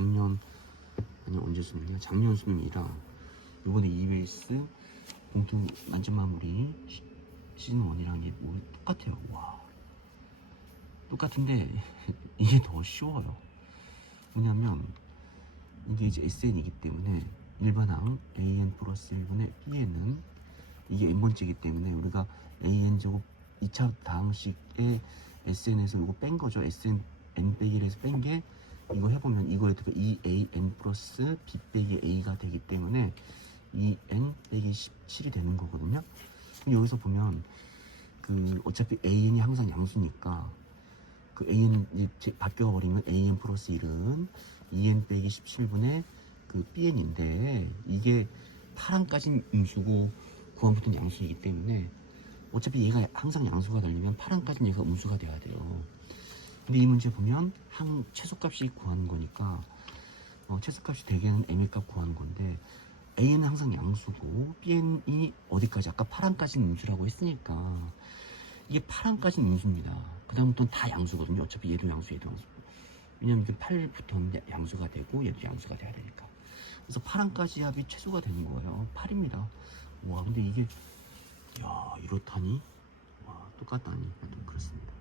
작년 아니 언제 수능이야? 작년 수능이라 이번에 EBS 공통 만점 마무리 시- 시즌 1이랑 이게 뭐 똑같아요. 와 똑같은데 이게 더 쉬워요. 뭐냐면 이게 이제 SN이기 때문에 일반항 AN 플러스 1분의 Bn은 이게 n번째이기 때문에 우리가 AN 제곱 2차 다항식의 SN에서 이거 뺀 거죠. SN n 빼기 1에서 뺀게 이거 해보면 이거에 대해 2an 플러스 b 빼기 a가 되기 때문에 2n 빼기 17이 되는 거거든요. 여기서 보면 그 어차피 an이 항상 양수니까 그 an 이 바뀌어 버리면 an 플러스 1은 2n 빼기 17분의 그 bn인데 이게 8항까지는 음수고 9항부터는 양수이기 때문에 어차피 얘가 항상 양수가 되려면 8항까지는 얘가 음수가 돼야 돼요. 근데 이 문제 보면 항 최소값이 구하는 거니까 어, 최소값이 대개는 m의 값 구하는 건데 a는 항상 양수고 bn이 어디까지 아까 8항까지는 음수라고 했으니까 이게 8항까지는 음수입니다. 그 다음부터는 다 양수거든요. 어차피 얘도 양수 얘도 양수. 왜냐면 이게 8부터는 양수가 되고 얘도 양수가 돼야 되니까. 그래서 8항까지 합이 최소가 되는 거예요. 8입니다. 와 근데 이게 야 이렇다니 와 똑같다니 하여튼 그렇습니다.